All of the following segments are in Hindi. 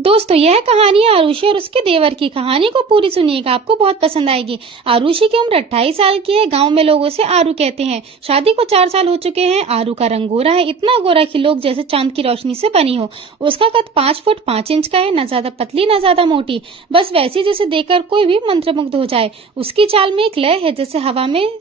दोस्तों, यह कहानी है आरुषि और उसके देवर की। कहानी को पूरी सुनिएगा, आपको बहुत पसंद आएगी। आरुषि की उम्र 28 साल की है। गांव में लोग उसे आरू कहते हैं। शादी को 4 साल हो चुके हैं। आरू का रंग गोरा है, इतना गोरा कि लोग जैसे चांद की रोशनी से बनी हो। उसका कद 5 फुट 5 इंच का है, न ज्यादा पतली न ज्यादा मोटी, बस वैसी जैसे देखकर कोई भी मंत्रमुग्ध हो जाए। उसकी चाल में एक लय है, जैसे हवा में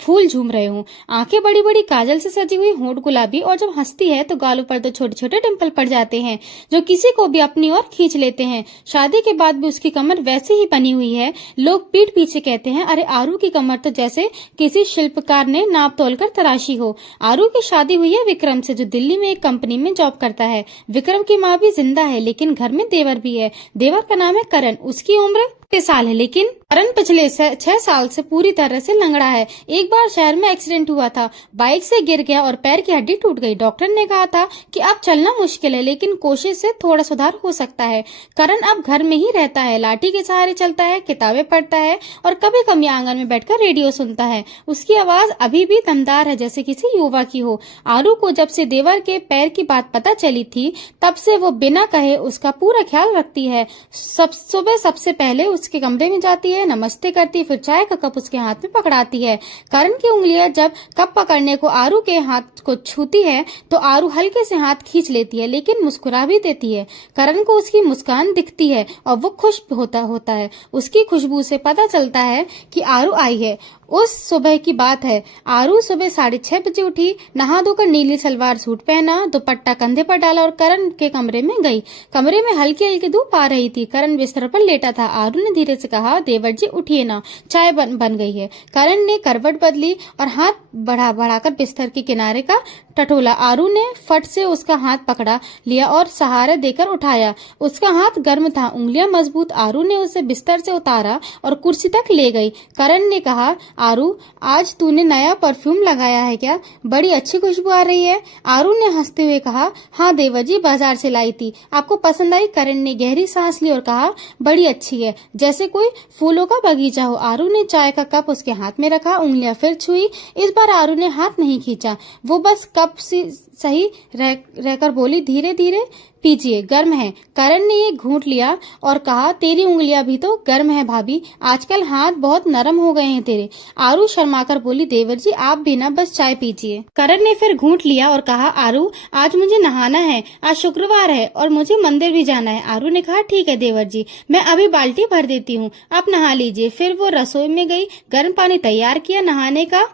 फूल झूम रहे हों। आंखें बड़ी बड़ी काजल से सजी हुई, होंठ गुलाबी, और जब हंसती है तो गालों पर तो छोटे छोटे डिंपल पड़ जाते हैं जो किसी को भी अपनी और खींच लेते हैं। शादी के बाद भी उसकी कमर वैसे ही बनी हुई है। लोग पीठ पीछे कहते हैं, अरे आरू की कमर तो जैसे किसी शिल्पकार ने नाप तोल कर तराशी हो। आरू की शादी हुई है विक्रम से, जो दिल्ली में एक कंपनी में जॉब करता है। विक्रम की माँ भी जिंदा है, लेकिन घर में देवर भी है। देवर का नाम है करण। उसकी उम्र 30 साल है, लेकिन करण पिछले 6 साल से पूरी तरह से लंगड़ा है। एक बार शहर में एक्सीडेंट हुआ था, बाइक से गिर गया और पैर की हड्डी टूट गई। डॉक्टर ने कहा था कि अब चलना मुश्किल है, लेकिन कोशिश से थोड़ा सुधार हो सकता है। करण अब घर में ही रहता है, लाठी के सहारे चलता है, किताबें पढ़ता है और कभी कभी आंगन में बैठकर रेडियो सुनता है। उसकी आवाज अभी भी दमदार है, जैसे किसी युवा की हो। आरू को जब से देवर के पैर की बात पता चली थी, तब से वो बिना कहे उसका पूरा ख्याल रखती है। सुबह सबसे पहले उसके कमरे में जाती है, नमस्ते करती, फिर चाय का कप उसके हाथ में पकड़ाती है। करण की उंगलियां जब कप पकड़ने को आरू के हाथ को छूती है तो आरू हल्के से हाथ खींच लेती है, लेकिन मुस्कुरा भी देती है। करण को उसकी मुस्कान दिखती है और वो खुश होता है। उसकी खुशबू से पता चलता है कि आरू आई है। उस सुबह की बात है। आरू सुबह 6:30 बजे उठी, नहा धोकर नीली सलवार सूट पहना, दुपट्टा कंधे पर डाला और करण के कमरे में गई। कमरे में हल्की हल्की धूप आ रही थी। करण बिस्तर पर लेटा था। आरू ने धीरे से कहा, देवर जी उठिए ना, चाय बन गई है। करण ने करवट बदली और हाथ बढ़ाकर बिस्तर के किनारे का टटोला। आरू ने फट से उसका हाथ पकड़ा लिया और सहारा देकर उठाया। उसका हाथ गर्म था, उंगलियां मजबूत। आरू ने उसे बिस्तर से उतारा और कुर्सी तक ले गई। करण ने कहा, आरू आज तूने नया परफ्यूम लगाया है क्या? बड़ी अच्छी खुशबू आ रही है। आरू ने हंसते हुए कहा, हाँ देवर जी, बाजार से लाई थी, आपको पसंद आई? करण ने गहरी सांस ली और कहा, बड़ी अच्छी है, जैसे कोई फूलों का बगीचा हो। आरू ने चाय का कप उसके हाथ में रखा, उंगलियां फिर छुई। इस बार आरू ने हाथ नहीं खींचा, वो बस कप सही रहकर बोली, धीरे धीरे पीजिए, गर्म है। करण ने एक घूंट लिया और कहा, तेरी उंगलियां भी तो गर्म है भाभी, आजकल हाथ बहुत नरम हो गए हैं तेरे। आरू शर्माकर बोली, देवर जी आप भी ना बस चाय पीजिए। करण ने फिर घूंट लिया और कहा, आरू आज मुझे नहाना है, आज शुक्रवार है और मुझे मंदिर भी जाना है। आरू ने कहा, ठीक है देवर जी, मैं अभी बाल्टी भर देती हूँ, आप नहा लीजिए। फिर वो रसोई में गई, गर्म पानी तैयार किया, नहाने का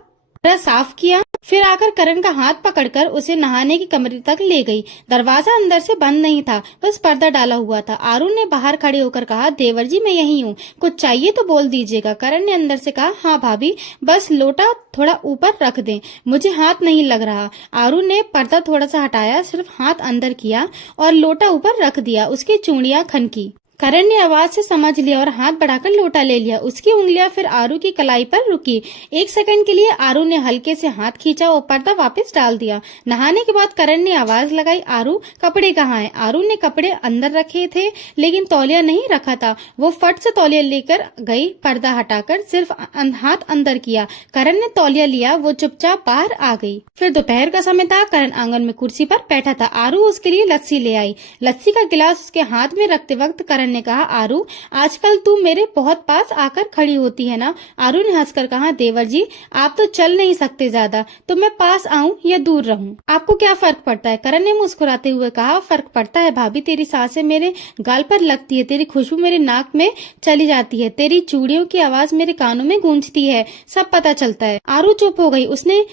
साफ किया, फिर आकर करण का हाथ पकड़कर उसे नहाने के कमरे तक ले गई। दरवाजा अंदर से बंद नहीं था, बस पर्दा डाला हुआ था। आरू ने बाहर खड़े होकर कहा, देवर जी मैं यही हूँ, कुछ चाहिए तो बोल दीजिएगा। करण ने अंदर से कहा, हाँ भाभी, बस लोटा थोड़ा ऊपर रख दें, मुझे हाथ नहीं लग रहा। आरू ने पर्दा थोड़ा सा हटाया, सिर्फ हाथ अंदर किया और लोटा ऊपर रख दिया। उसकी चूड़ियां खनकी। करण ने आवाज से समझ लिया और हाथ बढ़ाकर लोटा ले लिया। उसकी उंगलियां फिर आरू की कलाई पर रुकी। 1 सेकंड के लिए आरू ने हल्के से हाथ खींचा और पर्दा वापस डाल दिया। नहाने के बाद करण ने आवाज लगाई, आरू कपड़े कहाँ हैं? आरू ने कपड़े अंदर रखे थे, लेकिन तौलिया नहीं रखा था। वो फट से तौलिया लेकर गई, पर्दा हटाकर सिर्फ हाथ अंदर किया। करण ने तौलिया लिया, वो चुपचाप बाहर आ गई। फिर दोपहर का समय था। करण आंगन में कुर्सी पर बैठा था। आरू उसके लिए लस्सी ले आई। लस्सी का गिलास उसके हाथ में रखते वक्त करण ने कहा, आरू आजकल तू मेरे बहुत पास आकर खड़ी होती है ना? आरू ने हंसकर कहा, देवर जी आप तो चल नहीं सकते ज्यादा, तो मैं पास आऊं या दूर रहूं, आपको क्या फर्क पड़ता है? करण ने मुस्कुराते हुए कहा, फर्क पड़ता है भाभी, तेरी सांसें मेरे गाल पर लगती है, तेरी खुशबू मेरे नाक में चली जाती है, तेरी चूड़ियों की आवाज मेरे कानों में गूंजती है, सब पता चलता है। आरू चुप हो गई। उसने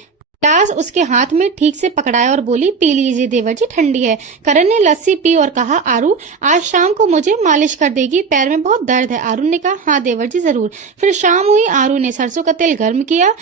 गिलास उसके हाथ में ठीक से पकड़ाया और बोली, पी लीजिए देवर जी, ठंडी है। करण ने लस्सी पी और कहा, आरू आज शाम को मुझे मालिश कर देगी, पैर में बहुत दर्द है। आरू ने कहा, हाँ देवर जी जरूर। फिर शाम हुई। आरू ने सरसों का तेल गर्म किया,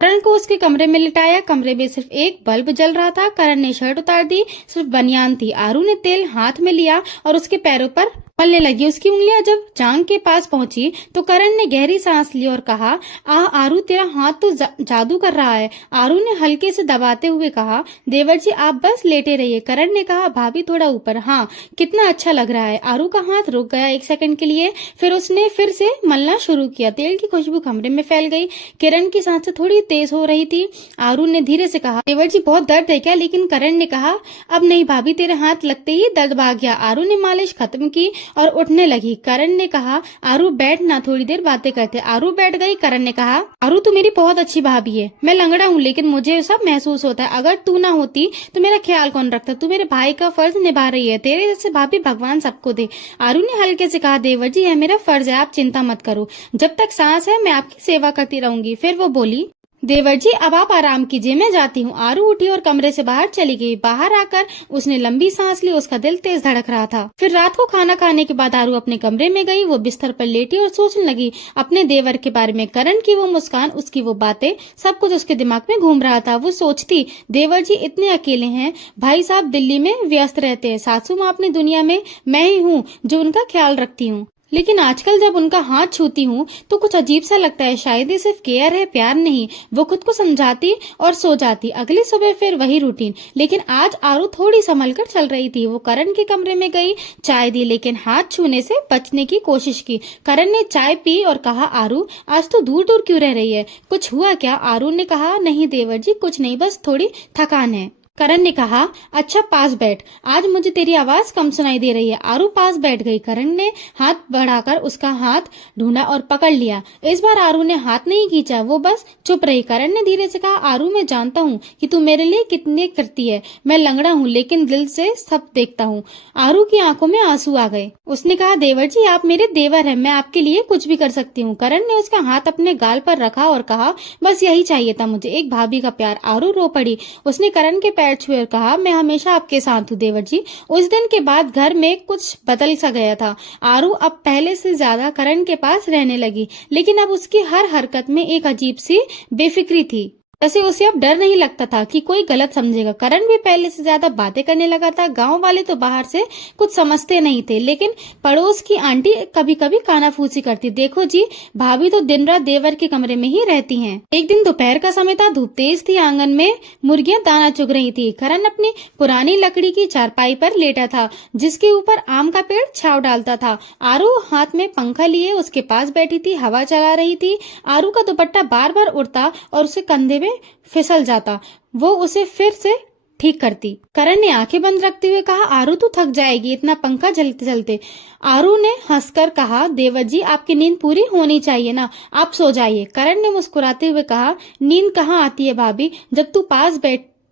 करण को उसके कमरे में लिटाया। कमरे में सिर्फ एक बल्ब जल रहा था। करण ने शर्ट उतार दी, सिर्फ बनियान थी। आरू ने तेल हाथ में लिया और उसके पैरों पर मलने लगी। उसकी उंगलियां जब जांग के पास पहुंची तो करण ने गहरी सांस ली और कहा, आरू तेरा हाथ तो जादू कर रहा है। आरू ने हल्के से दबाते हुए कहा, देवर जी आप बस लेटे रहिए। करण ने कहा, भाभी थोड़ा ऊपर। हाँ, कितना अच्छा लग रहा है। आरू का हाथ रुक गया एक सेकंड के लिए, फिर उसने फिर से मलना शुरू किया। तेल की खुशबू कमरे में फैल गई। किरण की सांसें थोड़ी तेज हो रही थी। आरू ने धीरे से कहा, देवर जी बहुत दर्द है क्या? लेकिन करण ने कहा, अब नहीं भाभी, तेरे हाथ लगते ही दर्द भाग गया। आरू ने मालिश खत्म की और उठने लगी। करण ने कहा, आरू बैठ ना, थोड़ी देर बातें करते। आरू बैठ गई। करण ने कहा, आरू तू मेरी बहुत अच्छी भाभी है। मैं लंगड़ा हूँ लेकिन मुझे सब महसूस होता है। अगर तू ना होती तो मेरा ख्याल कौन रखता? तू मेरे भाई का फर्ज निभा रही है। तेरे जैसे भाभी भगवान सबको दे। आरू ने हल्के से कहा, देवर जी यह मेरा फर्ज है, आप चिंता मत करो। जब तक सांस है मैं आपकी सेवा करती रहूंगी। फिर वो बोली, देवर जी अब आप आराम कीजिए, मैं जाती हूँ। आरू उठी और कमरे से बाहर चली गई। बाहर आकर उसने लंबी सांस ली। उसका दिल तेज धड़क रहा था। फिर रात को खाना खाने के बाद आरू अपने कमरे में गई। वो बिस्तर पर लेटी और सोचने लगी अपने देवर के बारे में। करण की वो मुस्कान, उसकी वो बातें, सब कुछ उसके दिमाग में घूम रहा था। वो सोचती, देवर जी इतने अकेले हैं, भाई साहब दिल्ली में व्यस्त रहते हैं, सासू माँ अपनी दुनिया में, मैं ही हूँ जो उनका ख्याल रखती हूँ। लेकिन आजकल जब उनका हाथ छूती हूँ तो कुछ अजीब सा लगता है। शायद ये सिर्फ केयर है, प्यार नहीं। वो खुद को समझाती और सो जाती। अगली सुबह फिर वही रूटीन। लेकिन आज आरू थोड़ी संभल कर चल रही थी। वो करण के कमरे में गई, चाय दी, लेकिन हाथ छूने से बचने की कोशिश की। करण ने चाय पी और कहा, आरू आज तो दूर दूर क्यों रह रही है? कुछ हुआ क्या? आरू ने कहा, नहीं देवर जी कुछ नहीं, बस थोड़ी थकान है। करण ने कहा, अच्छा पास बैठ, आज मुझे तेरी आवाज कम सुनाई दे रही है। आरू पास बैठ गई। करण ने हाथ बढ़ाकर उसका हाथ ढूंढा और पकड़ लिया। इस बार आरू ने हाथ नहीं खींचा, वो बस चुप रही। करण ने धीरे से कहा, आरू मैं जानता हूँ कि तू मेरे लिए कितनी करती है। मैं लंगड़ा हूँ लेकिन दिल से सब देखता हूँ। आरू की आंखों में आंसू आ गए। उसने कहा, देवर जी आप मेरे देवर हैं, मैं आपके लिए कुछ भी कर सकती हूँ। करण ने उसका हाथ अपने गाल पर रखा और कहा, बस यही चाहिए था मुझे, एक भाभी का प्यार। आरू रो पड़ी। उसने करण के पैर छुए और कहा, मैं हमेशा आपके साथ हूँ देवर जी। उस दिन के बाद घर में कुछ बदल सा गया था। आरू अब पहले से ज्यादा करण के पास रहने लगी, लेकिन अब उसकी हर हरकत में एक अजीब सी बेफिक्री थी। जैसे उसे अब डर नहीं लगता था कि कोई गलत समझेगा। करण भी पहले से ज्यादा बातें करने लगा था। गांव वाले तो बाहर से कुछ समझते नहीं थे, लेकिन पड़ोस की आंटी कभी कभी कानाफूसी करती, देखो जी भाभी तो दिन रात देवर के कमरे में ही रहती हैं। एक दिन दोपहर का समय था, धूप तेज थी, आंगन में मुर्गियां दाना चुग रही थी। करण अपनी पुरानी लकड़ी की चारपाई पर लेटा था, जिसके ऊपर आम का पेड़ छाव डालता था। आरू हाथ में पंखा लिए उसके पास बैठी थी, हवा चला रही थी। आरू का दुपट्टा बार बार उड़ता और उसे कंधे में फिसल जाता। वो उसे फिर से ठीक करती। करण ने आंखें बंद रखते हुए कहा, आरू तू थक जाएगी इतना पंखा चलते चलते। आरू ने हंसकर कहा, देवर जी आपकी नींद पूरी होनी चाहिए ना, आप सो जाइए। करण ने मुस्कुराते हुए कहा, नींद कहाँ आती है भाभी, जब तू पास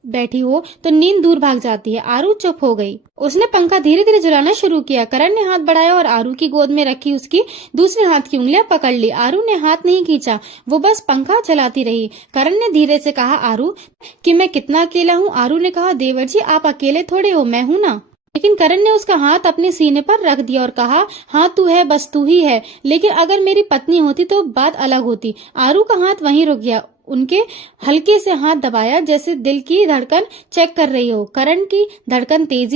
बैठी हो तो नींद दूर भाग जाती है। आरू चुप हो गई। उसने पंखा धीरे धीरे चलाना शुरू किया। करण ने हाथ बढ़ाया और आरू की गोद में रखी उसकी दूसरे हाथ की उंगलियां पकड़ ली। आरू ने हाथ नहीं खींचा, वो बस पंखा चलाती रही। करण ने धीरे से कहा, आरू कि मैं कितना अकेला हूँ। आरू ने कहा, देवर जी आप अकेले थोड़े हो, मैं हूँ ना। लेकिन करण ने उसका हाथ अपने सीने पर रख दिया और कहा, हाँ तू है, बस तू ही है, लेकिन अगर मेरी पत्नी होती तो बात अलग होती। आरू का हाथ वहीं रुक गया। उनके हल्के से हाथ दबाया जैसे दिल की धड़कन चेक कर रही हो। करण की धड़कन तेज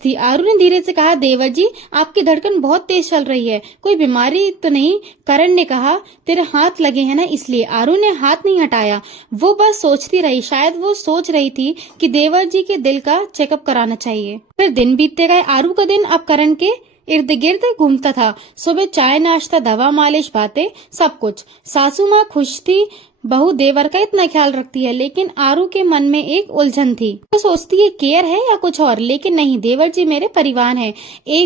थी। आरू ने धीरे से कहा, देवर जी आपकी धड़कन बहुत तेज चल रही है, कोई बीमारी तो नहीं? करण ने कहा, तेरे हाथ लगे हैं ना इसलिए। आरू ने हाथ नहीं हटाया, वो बस सोचती रही। शायद वो सोच रही थी कि देवर जी के दिल का चेकअप कराना चाहिए। फिर दिन बीतते गए। आरू का दिन अब करण के इर्द गिर्द घूमता था। सुबह चाय नाश्ता, दवा, मालिश, बातें, सब कुछ। सासू माँ खुश थी, बहू देवर का इतना ख्याल रखती है, लेकिन आरू के मन में एक उलझन थी। वो सोचती है केयर है या कुछ और, लेकिन नहीं, देवर जी मेरे परिवार हैं।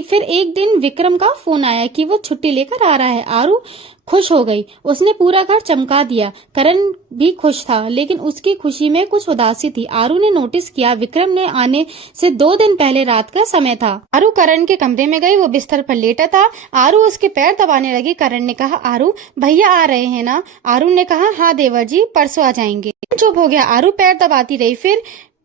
फिर एक दिन विक्रम का फोन आया कि वो छुट्टी लेकर आ रहा है। आरू खुश हो गई। उसने पूरा घर चमका दिया। करण भी खुश था, लेकिन उसकी खुशी में कुछ उदासी थी। आरू ने नोटिस किया विक्रम ने आने से 2 दिन पहले रात का समय था। आरू करण के कमरे में गई। वो बिस्तर पर लेटा था। आरू उसके पैर दबाने लगी। करण ने कहा, आरू भैया आ रहे हैं ना? आरू ने कहा, हाँ देवर जी परसों आ जाएंगे। चुप हो गया। आरू पैर दबाती रही। फिर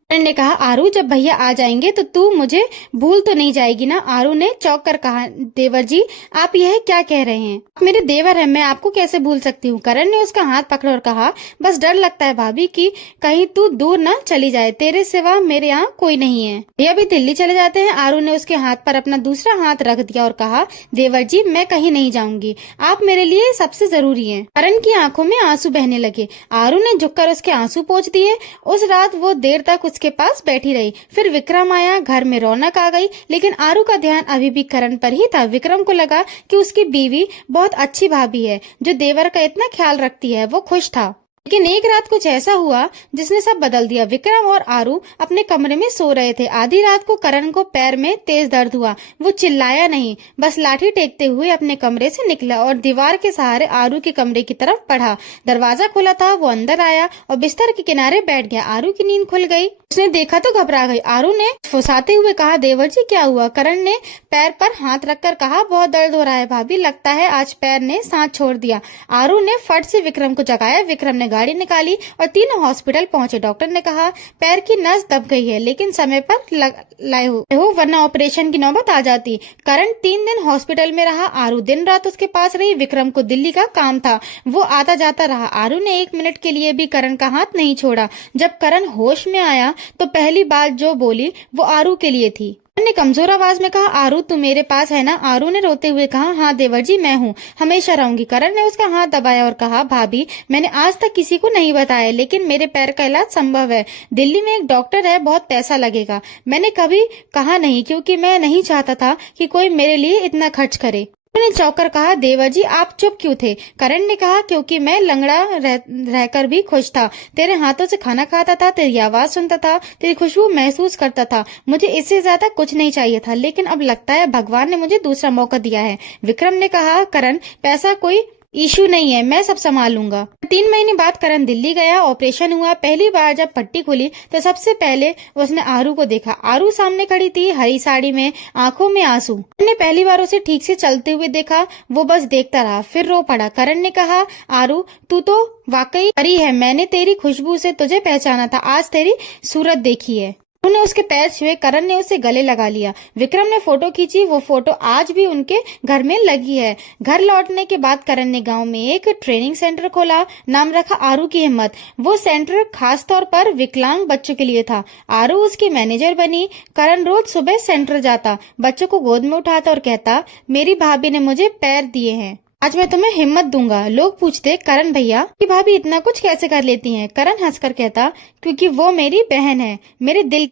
करण ने कहा, आरू जब भैया आ जाएंगे तो तू मुझे भूल तो नहीं जाएगी ना? आरू ने चौंक कर कहा, देवर जी आप यह क्या कह रहे हैं? आप मेरे देवर हैं, मैं आपको कैसे भूल सकती हूँ? करण ने उसका हाथ पकड़ा और कहा, बस डर लगता है भाभी कि कहीं तू दूर न चली जाए, तेरे सिवा मेरे यहाँ कोई नहीं है। भैया भी दिल्ली चले जाते हैं। आरू ने उसके हाथ पर अपना दूसरा हाथ रख दिया और कहा, देवर जी मैं कहीं नहीं जाऊंगी, आप मेरे लिए सबसे जरूरी हैं। करण की आंखों में आंसू बहने लगे। आरू ने झुककर उसके आंसू पोंछ दिए। उस रात वो देर तक उसके पास बैठी रही। फिर विक्रम आया, घर में रौनक आ गई, लेकिन आरू का ध्यान अभी भी करण पर ही था। विक्रम को लगा कि उसकी बीवी बहुत अच्छी भाभी है जो देवर का इतना ख्याल रखती है। वो खुश था। लेकिन एक रात कुछ ऐसा हुआ जिसने सब बदल दिया। विक्रम और आरू अपने कमरे में सो रहे थे। आधी रात को करण को पैर में तेज दर्द हुआ। वो चिल्लाया नहीं, बस लाठी टेकते हुए अपने कमरे से निकला और दीवार के सहारे आरू के कमरे की तरफ बढ़ा। दरवाजा खुला था, वो अंदर आया और बिस्तर के किनारे बैठ गया। आरू की नींद खुल गई। उसने देखा तो घबरा गई। आरू ने फुसाते हुए कहा, देवर जी क्या हुआ? करण ने पैर पर हाथ रखकर कहा, बहुत दर्द हो रहा है भाभी, लगता है आज पैर ने साथ छोड़ दिया। आरू ने फट से विक्रम को जगाया। विक्रम ने गाड़ी निकाली और तीनों हॉस्पिटल पहुंचे। डॉक्टर ने कहा, पैर की नस दब गई है, लेकिन समय पर लाए हो वरना ऑपरेशन की नौबत आ जाती। करण 3 दिन हॉस्पिटल में रहा। आरू दिन रात उसके पास रही। विक्रम को दिल्ली का काम था, वो आता जाता रहा। आरू ने 1 मिनट के लिए भी करण का हाथ नहीं छोड़ा। जब करण होश में आया तो पहली बात जो बोली वो आरू के लिए थी। करण ने कमजोर आवाज में कहा, आरू तू मेरे पास है ना? आरू ने रोते हुए कहा, हाँ देवर जी मैं हूँ, हमेशा रहूंगी। करण ने उसका हाथ दबाया और कहा, भाभी मैंने आज तक किसी को नहीं बताया, लेकिन मेरे पैर का इलाज संभव है। दिल्ली में एक डॉक्टर है, बहुत पैसा लगेगा। मैंने कभी कहा नहीं क्योंकि मैं नहीं चाहता था कि कोई मेरे लिए इतना खर्च करे। ने चौंकर कहा, देवर जी आप चुप क्यों थे? करण ने कहा, क्योंकि मैं लंगड़ा रहकर भी खुश था। तेरे हाथों से खाना खाता था, तेरी आवाज सुनता था, तेरी खुशबू महसूस करता था। मुझे इससे ज्यादा कुछ नहीं चाहिए था, लेकिन अब लगता है भगवान ने मुझे दूसरा मौका दिया है। विक्रम ने कहा, करण पैसा कोई इशू नहीं है, मैं सब संभाल लूंगा। 3 महीने बाद करण दिल्ली गया। ऑपरेशन हुआ। पहली बार जब पट्टी खुली तो सबसे पहले उसने आरू को देखा। आरू सामने खड़ी थी, हरी साड़ी में, आंखों में आंसू। करण ने पहली बार उसे ठीक से चलते हुए देखा। वो बस देखता रहा, फिर रो पड़ा। करण ने कहा, आरू तू तो वाकई परी है, मैंने तेरी खुशबू से तुझे पहचाना था, आज तेरी सूरत देखी है। उन्होंने उसके पैर छुए। करण ने उसे गले लगा लिया। विक्रम ने फोटो खींची। वो फोटो आज भी उनके घर में लगी है। घर लौटने के बाद करण ने गांव में एक ट्रेनिंग सेंटर खोला। नाम रखा आरू की हिम्मत। वो सेंटर खास तौर पर विकलांग बच्चों के लिए था। आरू उसकी मैनेजर बनी। करण रोज सुबह सेंटर जाता, बच्चों को गोद में उठाता और कहता, मेरी भाभी ने मुझे पैर दिए हैं, आज मैं तुम्हें हिम्मत दूंगा। लोग पूछते, करण भैया कि भाभी इतना कुछ कैसे कर लेती हैं? करण हंसकर कहता, क्योंकि वो मेरी बहन है, मेरे दिल